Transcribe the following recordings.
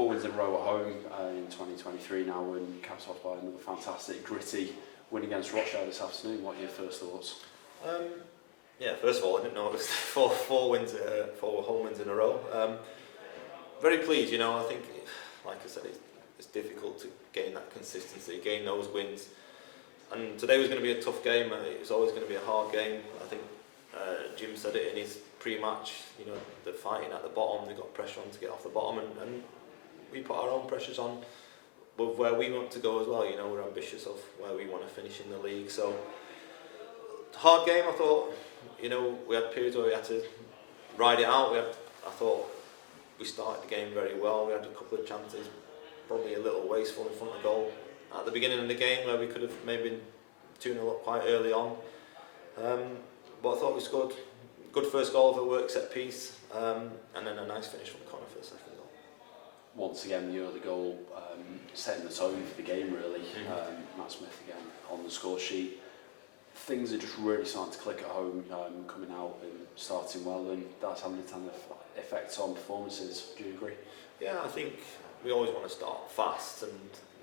4 wins in a row at home in 2023 now, and capped off by another fantastic, gritty win against Rochdale this afternoon. What are your first thoughts? Yeah, first of all, I didn't know it was four home wins in a row. Very pleased, I think, like I said, it's difficult to gain that consistency, gain those wins. And today was going to be a tough game. It was always going to be a hard game. I think Jim said it in his pre-match. They're fighting at the bottom. They got pressure on to get off the bottom, and we put our own pressures on with where we want to go as well. We're ambitious of where we want to finish in the league. So hard game. I thought. We had periods where we had to ride it out. I thought we started the game very well. We had a couple of chances, probably a little wasteful in front of goal at the beginning of the game where we could have maybe been 2-0 up quite early on. But I thought we scored good first goal of a work set piece, and then a nice finish from the corner for the second goal. Once again, the other goal setting the tone for the game, really. Matt Smith again on the score sheet. Things are just really starting to click at home, coming out and starting well, and that's having a ton of effects on performances. Do you agree? Yeah, I think we always want to start fast, and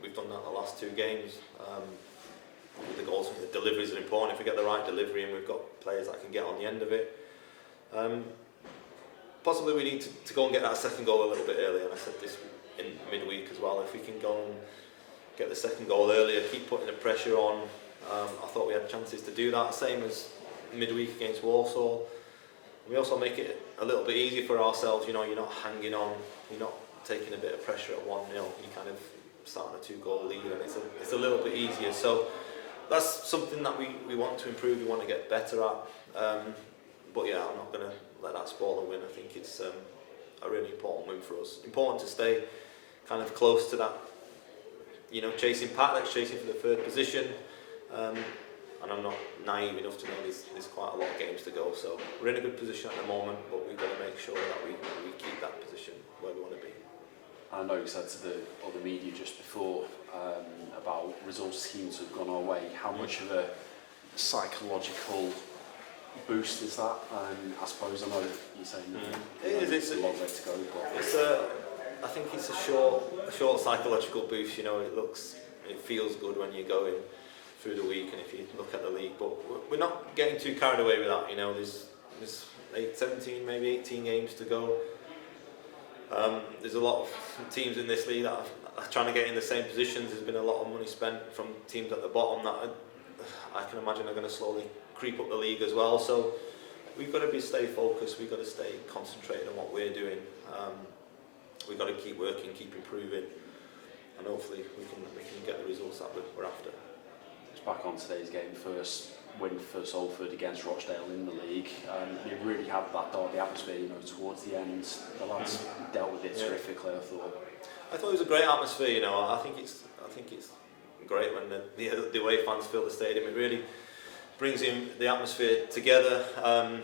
we've done that the last 2 games. The goals, the deliveries are important. If we get the right delivery and we've got players that can get on the end of it, possibly we need to go and get that second goal a little bit earlier. And I said this in midweek as well. If we can go and get the second goal earlier, keep putting the pressure on. I thought we had chances to do that, same as midweek against Walsall. We also make it a little bit easier for ourselves. You're not hanging on, you're not taking a bit of pressure at 1-0. You kind of start on a 2-goal lead, and it's a little bit easier. So that's something that we want to improve. We want to get better at. But yeah, I'm not going to let that spoil the win. I think it's a really important win for us. Important to stay kind of close to that. Chasing Pat, chasing for the 3rd position. And I'm not naive enough to know there's quite a lot of games to go, so we're in a good position at the moment, but we've got to make sure that we keep that position where we want to be. I know you said to the other media just before about results seem to have gone our way. How much of a psychological boost is that? I suppose I know you're saying it's a long way to go, but I think it's a short psychological boost. It feels good when you're going through the week, and if you look at the league, but we're not getting too carried away with that. There's 17, maybe 18 games to go. There's a lot of teams in this league that are trying to get in the same positions. There's been a lot of money spent from teams at the bottom that I can imagine are going to slowly creep up the league as well. So we've got to stay focused. We've got to stay concentrated on what we're doing. We've got to keep working, keep improving, and hopefully we can get the results that we're after. Back on today's game, first win for Salford against Rochdale in the league. They really had that derby atmosphere, towards the end. The lads dealt with it terrifically, I thought. It was a great atmosphere, I think it's great when the away fans fill the stadium. It really brings in the atmosphere together. And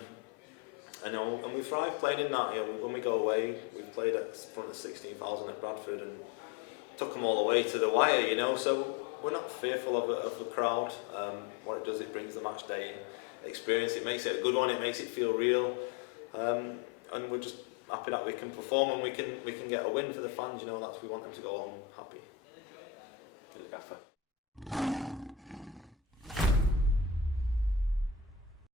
we thrive playing in that. When we go away, we've played at front of 16,000 at Bradford and took them all the way to the wire, so we're not fearful of the crowd. What it does, it brings the match day experience. It makes it a good one. It makes it feel real. And we're just happy that we can perform and we can get a win for the fans. We want them to go home happy. Good gaffer.